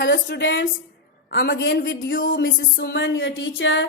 Hello students, I'm again with you Mrs. Suman, your teacher.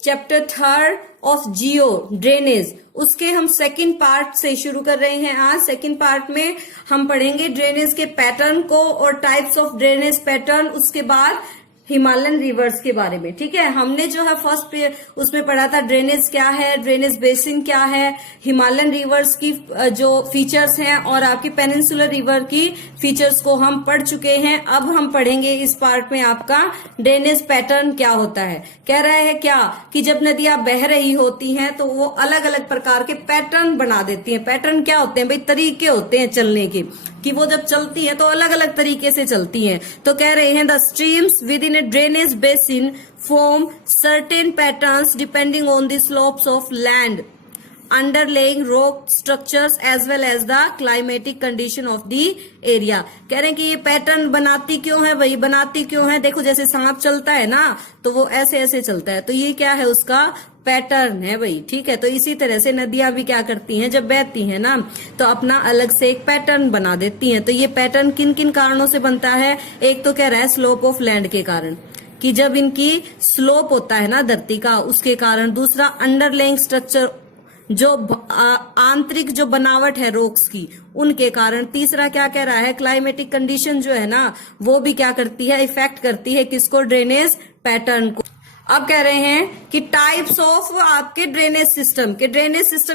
Chapter 3 of Jio drainage, उसके हम second part से शुरू कर रहे हैं। आज सेकंड पार्ट में हम पढ़ेंगे ड्रेनेज के पैटर्न को और टाइप्स ऑफ ड्रेनेज पैटर्न, उसके बाद हिमालयन रिवर्स के बारे में। ठीक है, हमने जो है फर्स्ट उसमें पढ़ा था ड्रेनेज क्या है, ड्रेनेज बेसिन क्या है, हिमालयन रिवर्स की जो फीचर्स हैं और आपकी पेनिनसुलर रिवर की फीचर्स को हम पढ़ चुके हैं। अब हम पढ़ेंगे इस पार्ट में आपका ड्रेनेज पैटर्न क्या होता है। कह रहा है क्या कि जब नदियां बह रही होती हैं तो वो अलग अलग प्रकार के पैटर्न बना देती हैं। पैटर्न क्या होते हैं भाई? तरीके होते हैं चलने के, कि वो जब चलती है तो अलग अलग तरीके से चलती हैं। तो कह रहे हैं the streams within a drainage basin form certain patterns depending on the slopes of land underlying rock structures as well as the climatic condition of the area. कह रहे हैं कि ये पैटर्न बनाती क्यों है भाई? बनाती क्यों है? देखो जैसे सांप चलता है ना, तो वो ऐसे ऐसे चलता है, तो ये क्या है? उसका पैटर्न है भाई। ठीक है, तो इसी तरह से नदियां भी क्या करती हैं, जब बहती हैं ना तो अपना अलग से एक पैटर्न बना देती हैं। तो ये पैटर्न किन किन कारणों से बनता है? एक तो कह रहा है स्लोप ऑफ लैंड के कारण, कि जब इनकी स्लोप होता है ना धरती का, उसके कारण। दूसरा अंडरलेइंग स्ट्रक्चर, जो आंतरिक जो बनावट है रॉक्स की, उनके कारण। तीसरा क्या कह रहा है? क्लाइमेटिक कंडीशन जो है ना, वो भी क्या करती है? इफेक्ट करती है किसको? ड्रेनेज पैटर्न को। अब कह रहे हैं कि टाइप्स ऑफ आपके ड्रेनेज सिस्टम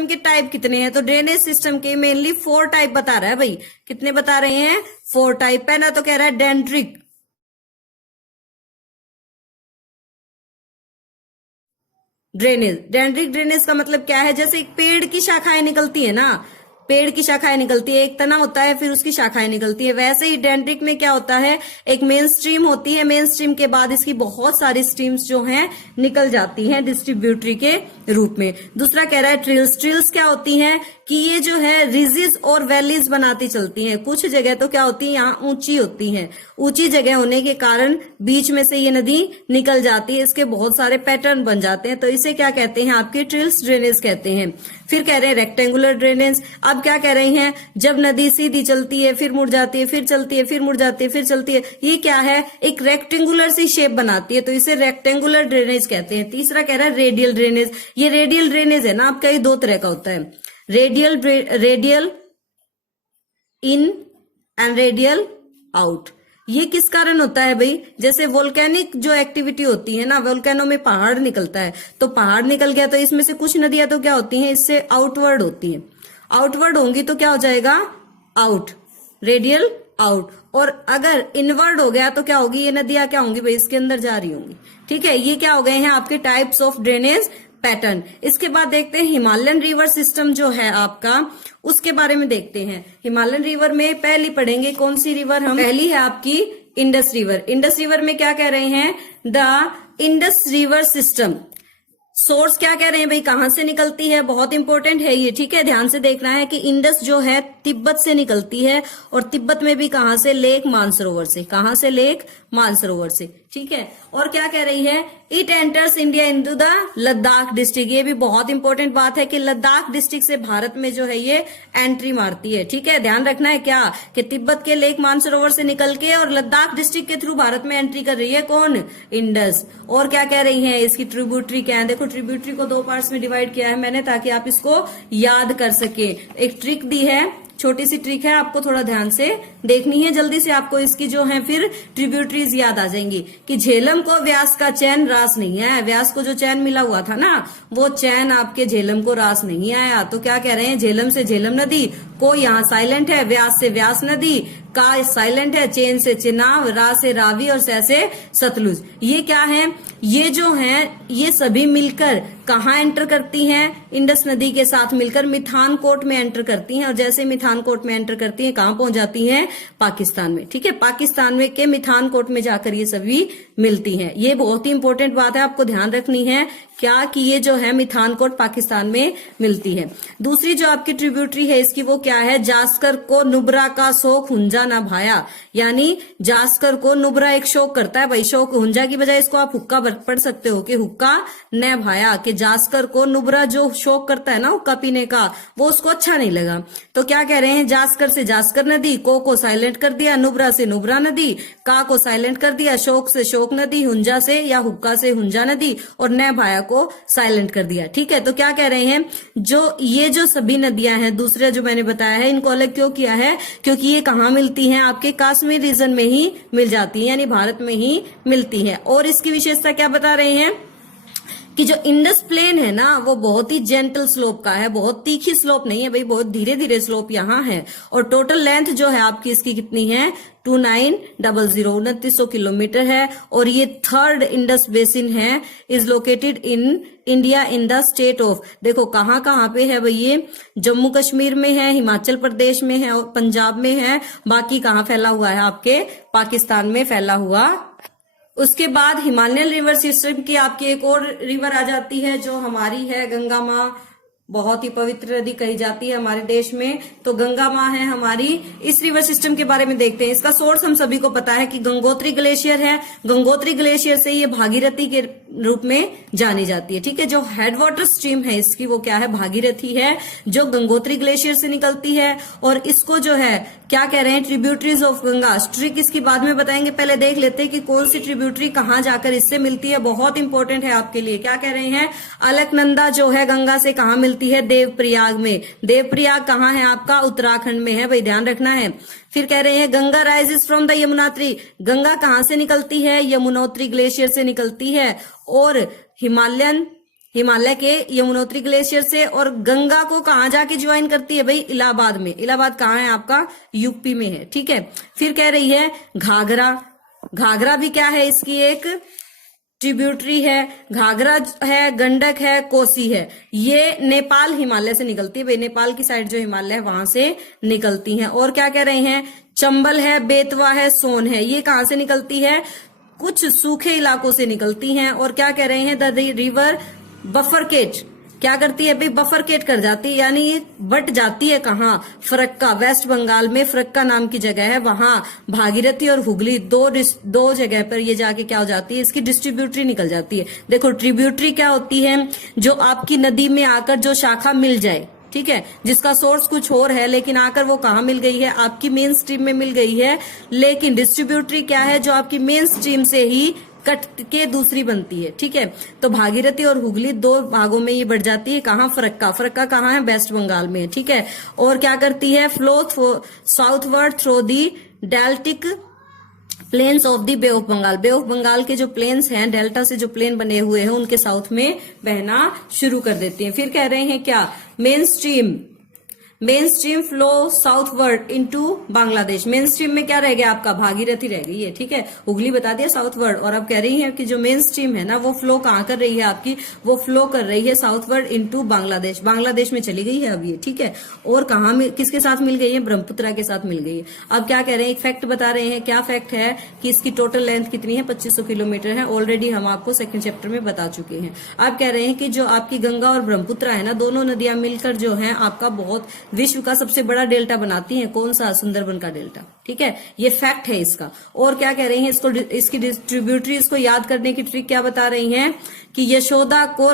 के टाइप कितने हैं? तो ड्रेनेज सिस्टम के मेनली 4 टाइप बता रहा है भाई। कितने बता रहे हैं? 4 टाइप। पहला तो कह रहा है डेंड्रिक ड्रेनेज। डेंड्रिक ड्रेनेज का मतलब क्या है? जैसे एक पेड़ की शाखाएं निकलती है ना, पेड़ की शाखाएं निकलती है, एक तना होता है फिर उसकी शाखाएं निकलती है, वैसे ही डेंड्रिक में क्या होता है? एक मेन स्ट्रीम होती है, मेन स्ट्रीम के बाद इसकी बहुत सारी स्ट्रीम्स जो हैं निकल जाती हैं डिस्ट्रीब्यूटरी के रूप में। दूसरा कह रहा है ट्रिल्स। ट्रिल्स क्या होती हैं? कि ये जो है रिजेस और वैलीज बनाती चलती हैं। कुछ जगह तो क्या होती है, यहाँ ऊंची होती हैं, ऊंची जगह होने के कारण बीच में से ये नदी निकल जाती है, इसके बहुत सारे पैटर्न बन जाते हैं, तो इसे क्या कहते हैं? आपके ट्रिल्स ड्रेनेज कहते हैं। फिर कह रहे हैं रेक्टेंगुलर ड्रेनेज। अब क्या कह रही हैं? जब नदी सीधी चलती है, फिर मुड़ जाती है, फिर चलती है, फिर मुड़ जाती है, फिर चलती है, ये क्या है? एक रेक्टेंगुलर सी शेप बनाती है, तो इसे रेक्टेंगुलर ड्रेनेज कहते हैं। तीसरा कह रहा है रेडियल ड्रेनेज। ये रेडियल ड्रेनेज है ना आपका, ये 2 तरह का होता है, radial in and radial out. ये किस कारण होता है भाई? जैसे वोल्केनिक जो एक्टिविटी होती है ना, वोल्केनो में पहाड़ निकलता है, तो पहाड़ निकल गया तो इसमें से कुछ नदियां तो क्या होती हैं? इससे आउटवर्ड होती हैं। आउटवर्ड होंगी तो क्या हो जाएगा? Out, radial out. और अगर इनवर्ड हो गया तो क्या होगी? ये नदियां क्या होंगी भाई? इसके अंदर जा रही होंगी। ठीक है, ये क्या हो गए हैं आपके टाइप्स ऑफ ड्रेनेज पैटर्न। इसके बाद देखते हैं हिमालयन रिवर सिस्टम जो है आपका, उसके बारे में देखते हैं। हिमालयन रिवर में पहली पढ़ेंगे कौन सी रिवर हम? पहली है आपकी इंडस रिवर। इंडस रिवर में क्या कह रहे हैं? The Indus river system. Source क्या कह रहे हैं भाई? कहां से निकलती है? बहुत इंपॉर्टेंट है ये। ठीक है, ध्यान से देखना है कि इंडस जो है तिब्बत से निकलती है, और तिब्बत में भी कहां से? लेक मानसरोवर से। कहां से? लेक मानसरोवर से। ठीक है, और क्या कह रही है? It enters India into the Ladakh district. ये भी बहुत इंपॉर्टेंट बात है कि लद्दाख डिस्ट्रिक्ट से भारत में जो है ये एंट्री मारती है। ठीक है, ध्यान रखना है क्या कि तिब्बत के लेक मानसरोवर से निकल के और लद्दाख डिस्ट्रिक्ट के थ्रू भारत में एंट्री कर रही है। कौन? इंडस। और क्या कह रही है? इसकी ट्रिब्यूटरी क्या है? देखो ट्रिब्यूटरी को 2 पार्ट्स में डिवाइड किया है मैंने, ताकि आप इसको याद कर सके। एक ट्रिक दी है, छोटी सी ट्रिक है, आपको थोड़ा ध्यान से देखनी है, जल्दी से आपको इसकी जो है फिर ट्रिब्यूटरीज याद आ जाएंगी। कि झेलम को व्यास का चैन रास नहीं है। व्यास को जो चैन मिला हुआ था ना, वो चैन आपके झेलम को रास नहीं आया। तो क्या कह रहे हैं? झेलम से झेलम नदी, को यहाँ साइलेंट है, व्यास से व्यास नदी, का साइलेंट है, चेन से चेनाब, रा से रावी और सै से सतलुज। ये क्या है? ये जो है ये सभी मिलकर कहाँ एंटर करती हैं? इंडस नदी के साथ मिलकर मिथानकोट में एंटर करती हैं, और जैसे मिथानकोट में एंटर करती हैं कहाँ पहुंच जाती हैं? पाकिस्तान में। ठीक है, पाकिस्तान में के मिथानकोट में जाकर ये सभी मिलती हैं। ये बहुत ही इंपॉर्टेंट बात है, आपको ध्यान रखनी है क्या कि ये जो है मिठानकोट पाकिस्तान में मिलती है। दूसरी जो आपकी ट्रिब्यूटरी है इसकी वो क्या है, जास्कर को नुब्रा का शोक हुंजा ना भाया, यानी जास्कर को नुब्रा एक शोक करता है भाई, शोक हुंजा की बजाय इसको आप हुक्का पढ़ सकते हो कि हुक्का न भाया, कि जास्कर को नुब्रा जो शोक करता है ना हुक्का पीने का वो उसको अच्छा नहीं लगा। तो क्या कह रहे हैं, जास्कर से जास्कर नदी, को साइलेंट कर दिया, नुब्रा से नुब्रा नदी, का को साइलेंट कर दिया, शोक से शोक नदी, हुंजा से या हुक्का से हुंजा नदी, और न भाया को साइलेंट कर दिया। ठीक है, तो क्या कह रहे हैं, जो ये जो सभी नदियां हैं दूसरे जो मैंने बताया है इनको अलग क्यों किया है, क्योंकि ये कहाँ मिलती हैं, आपके कश्मीर रीजन में ही मिल जाती है, यानी भारत में ही मिलती है। और इसकी विशेषता क्या बता रहे हैं कि जो इंडस प्लेन है ना वो बहुत ही जेंटल स्लोप का है, बहुत तीखी स्लोप नहीं है भाई, बहुत धीरे धीरे स्लोप यहाँ है। और टोटल लेंथ जो है आपकी इसकी कितनी है, 2900 किलोमीटर है। और ये थर्ड इंडस बेसिन है, is located in India in the state of, देखो कहाँ कहाँ पे है भाई, ये जम्मू कश्मीर में है, हिमाचल प्रदेश में है और पंजाब में है, बाकी कहाँ फैला हुआ है, आपके पाकिस्तान में फैला हुआ। उसके बाद हिमालयन रिवर सिस्टम की आपकी एक और रिवर आ जाती है जो हमारी है गंगा माँ, बहुत ही पवित्र नदी कही जाती है हमारे देश में, तो गंगा माँ है हमारी। इस रिवर सिस्टम के बारे में देखते हैं। इसका सोर्स हम सभी को पता है कि गंगोत्री ग्लेशियर है, गंगोत्री ग्लेशियर से ये भागीरथी के रूप में जानी जाती है। ठीक है, जो हेड वाटर स्ट्रीम है इसकी वो क्या है, भागीरथी है, जो गंगोत्री ग्लेशियर से निकलती है। और इसको जो है क्या कह रहे हैं, ट्रिब्यूटरीज ऑफ गंगा। ट्रिक इसकी बाद में बताएंगे, पहले देख लेते हैं कि कौन सी ट्रिब्यूटरी कहाँ जाकर इससे मिलती है, बहुत इंपॉर्टेंट है आपके लिए। क्या कह रहे हैं, अलकनंदा जो है गंगा से कहाँ मिलती है, देवप्रयाग में। देवप्रयाग कहाँ है आपका, उत्तराखंड में है भाई, ध्यान रखना है। फिर कह रहे हैं Ganga rises from the Yamunotri, Ganga कहाँ से निकलती है, यमुनोत्री ग्लेशियर से निकलती है। और हिमालय के यमुनोत्री ग्लेशियर से। और गंगा को कहाँ जाके ज्वाइन करती है भाई, इलाहाबाद में। इलाहाबाद कहाँ है आपका, यूपी में है। ठीक है, फिर कह रही है घाघरा, घाघरा भी क्या है, इसकी एक ट्रिब्यूटरी है। घाघरा है, गंडक है, कोसी है, ये नेपाल हिमालय से निकलती है भाई, नेपाल की साइड जो हिमालय है वहां से निकलती हैं। और क्या कह रहे हैं, चंबल है, बेतवा है, सोन है, ये कहां से निकलती है, कुछ सूखे इलाकों से निकलती हैं। और क्या कह रहे हैं, द रिवर बफरकेट क्या करती है भाई, बफरकेट कर जाती है, यानी बट जाती है कहाँ, फरक्का, वेस्ट बंगाल में फरक्का नाम की जगह है, वहां भागीरथी और हुगली दो जगह पर ये जाके क्या हो जाती है, इसकी डिस्ट्रीब्यूटरी निकल जाती है। देखो ट्रिब्यूटरी क्या होती है, जो आपकी नदी में आकर जो शाखा मिल जाए, ठीक है, जिसका सोर्स कुछ और है लेकिन आकर वो कहाँ मिल गई है, आपकी मेन स्ट्रीम में मिल गई है। लेकिन डिस्ट्रीब्यूटरी क्या है, जो आपकी मेन स्ट्रीम से ही कट के दूसरी बनती है। ठीक है, तो भागीरथी और हुगली दो भागों में ये बढ़ जाती है, कहाँ, फरक्का, फरक्का कहाँ है, वेस्ट बंगाल में। ठीक है, और क्या करती है, flow southward through the deltaic plains of the Bay of Bengal, Bay of Bengal के जो प्लेन्स हैं, डेल्टा से जो प्लेन बने हुए हैं उनके साउथ में बहना शुरू कर देती हैं। फिर कह रहे हैं क्या, main stream flow southward into Bangladesh. Main stream में क्या रह गया आपका, भागीरथी रह गई है। ठीक है, हुगली बता दिया साउथवर्ड। और अब कह रही है कि जो मेन स्ट्रीम है ना वो फ्लो कहाँ कर रही है आपकी, वो फ्लो कर रही है साउथवर्ड इनटू बांग्लादेश, बांग्लादेश में चली गई है अब ये। ठीक है, और कहाँ में किसके साथ मिल गई है, ब्रह्मपुत्रा के साथ मिल गई है। अब क्या कह रहे हैं, एक फैक्ट बता रहे हैं, क्या फैक्ट है कि इसकी टोटल लेंथ कितनी है, 2500 किलोमीटर है। ऑलरेडी हम आपको सेकंड चैप्टर में बता चुके हैं। अब कह रहे हैं कि जो आपकी गंगा और ब्रह्मपुत्रा है ना, दोनों नदियां मिलकर जो है आपका बहुत विश्व का सबसे बड़ा डेल्टा बनाती हैं। कौन सा, सुंदरबन का डेल्टा। ठीक है, ये फैक्ट है इसका। और क्या कह रही हैं, इसकी डिस्ट्रीब्यूटरीज को याद करने की ट्रिक क्या बता रही हैं कि यशोदा को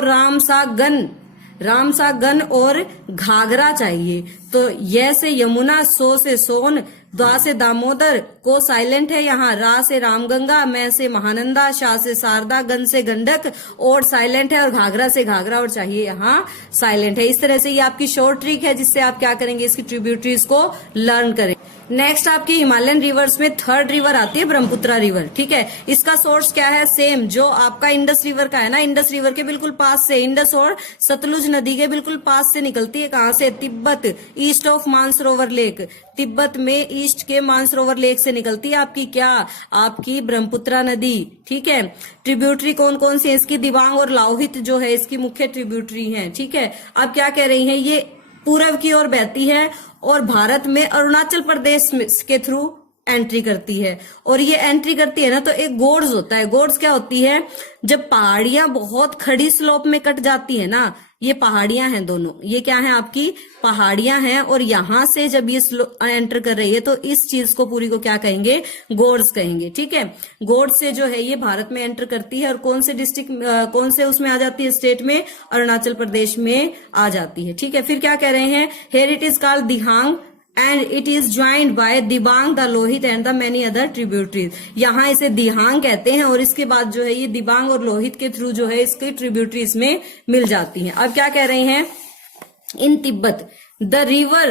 रामसागन और घाघरा चाहिए। तो य से यमुना, सो से सोन, द्वा से दामोदर, को साइलेंट है यहाँ, रा से रामगंगा, मैं से महानंदा, शाह से शारदा, गन से गंडक, और साइलेंट है, और घाघरा से घाघरा, और चाहिए यहाँ साइलेंट है। इस तरह से ये आपकी शॉर्ट ट्रिक है जिससे आप क्या करेंगे, इसकी ट्रिब्यूटरीज को लर्न करें। नेक्स्ट आपकी हिमालयन रिवर्स में थर्ड रिवर आती है ब्रह्मपुत्रा रिवर। ठीक है, इसका सोर्स क्या है, सेम जो आपका इंडस रिवर का है ना, इंडस रिवर के बिल्कुल पास से, इंडस और सतलुज नदी के बिल्कुल पास से निकलती है। कहां से, Tibet, east of Mansarovar lake, Tibet में ईस्ट के मानसरोवर लेक से निकलती है आपकी क्या, आपकी ब्रह्मपुत्रा नदी। ठीक है, ट्रिब्यूटरी कौन कौन सी है इसकी, दिबांग और लाहित जो है इसकी मुख्य ट्रिब्यूटरी है। ठीक है, अब क्या कह रही है, ये पूर्व की ओर बहती है और भारत में अरुणाचल प्रदेश के थ्रू एंट्री करती है। और ये एंट्री करती है ना, तो एक गोड्स होता है। गोड्स क्या होती है, जब पहाड़ियां बहुत खड़ी स्लोप में कट जाती है ना, ये पहाड़ियां हैं दोनों, ये क्या है आपकी पहाड़ियां हैं, और यहां से जब ये एंटर कर रही है तो इस चीज को पूरी को क्या कहेंगे, गोड्स कहेंगे। ठीक है, गोड्स से जो है ये भारत में एंटर करती है, और कौन से डिस्ट्रिक्ट, कौन से उसमें आ जाती है, स्टेट में, अरुणाचल प्रदेश में आ जाती है। ठीक है, फिर क्या कह रहे हैं, here it is called Dihang and it is joined bye Dibang, the Lohit and the many other tributaries. यहाँ इसे दिहांग कहते हैं, और इसके बाद जो है ये दिबांग और लोहित के थ्रू जो है इसकी ट्रिब्यूटरीज में मिल जाती हैं। अब क्या कह रहे हैं, in Tibet the river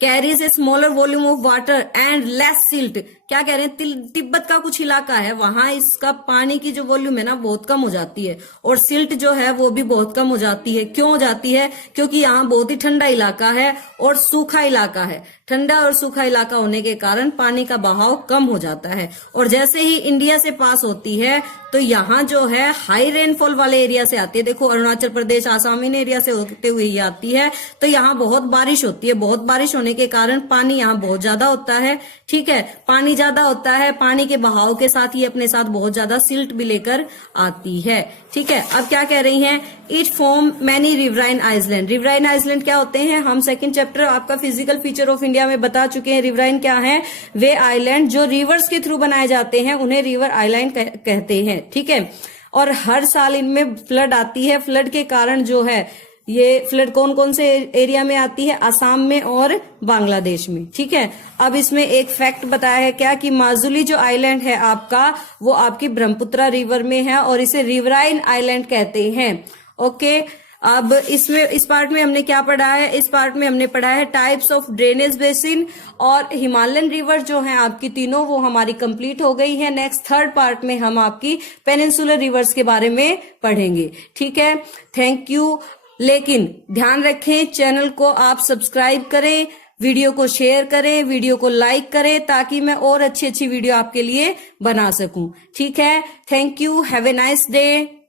carries a smaller volume of water and less silt. क्या कह रहे हैं, तिब्बत का कुछ इलाका है, वहां इसका पानी की जो वॉल्यूम है ना बहुत कम हो जाती है, और सिल्ट जो है वो भी बहुत कम हो जाती है। क्यों हो जाती है, क्योंकि यहाँ बहुत ही ठंडा इलाका है और सूखा इलाका है। ठंडा और सूखा इलाका होने के कारण पानी का बहाव कम हो जाता है, और जैसे ही इंडिया से पास होती है तो यहाँ जो है हाई रेनफॉल वाले एरिया से आती है। देखो अरुणाचल प्रदेश, आसाम इन एरिया से होते हुए ये आती है, तो यहाँ बहुत बारिश होती है। बहुत बारिश होने के कारण पानी यहाँ बहुत ज्यादा होता है। ठीक है, पानी ज्यादा होता है, पानी के बहाव के साथ ही अपने साथ बहुत ज्यादा सिल्ट भी लेकर आती है। ठीक है, अब क्या कह रही हैं, it form many riverine island. Riverine island क्या होते हैं, हम सेकंड चैप्टर आपका फिजिकल फीचर ऑफ इंडिया में बता चुके हैं। रिवराइन क्या है, वे आइलैंड जो रिवर्स के थ्रू बनाए जाते हैं उन्हें रिवर आइलैंड कहते हैं। ठीक है, और हर साल इनमें फ्लड आती है। फ्लड के कारण जो है ये फ्लड कौन कौन से एरिया में आती है, आसाम में और बांग्लादेश में। ठीक है, अब इसमें एक फैक्ट बताया है क्या, कि माजुली जो आइलैंड है आपका, वो आपकी ब्रह्मपुत्रा रिवर में है, और इसे रिवराइन आइलैंड कहते हैं। ओके, अब इसमें इस पार्ट में हमने क्या पढ़ा है, इस पार्ट में हमने पढ़ा है टाइप्स ऑफ ड्रेनेज बेसिन, और हिमालयन रिवर जो हैं आपकी तीनों वो हमारी कंप्लीट हो गई है। नेक्स्ट थर्ड पार्ट में हम आपकी पेनिनसुलर रिवर्स के बारे में पढ़ेंगे। ठीक है, थैंक यू। लेकिन ध्यान रखें, चैनल को आप सब्सक्राइब करें, वीडियो को शेयर करें, वीडियो को लाइक करें, ताकि मैं और अच्छी अच्छी वीडियो आपके लिए बना सकूं। ठीक है, thank you, have a nice day.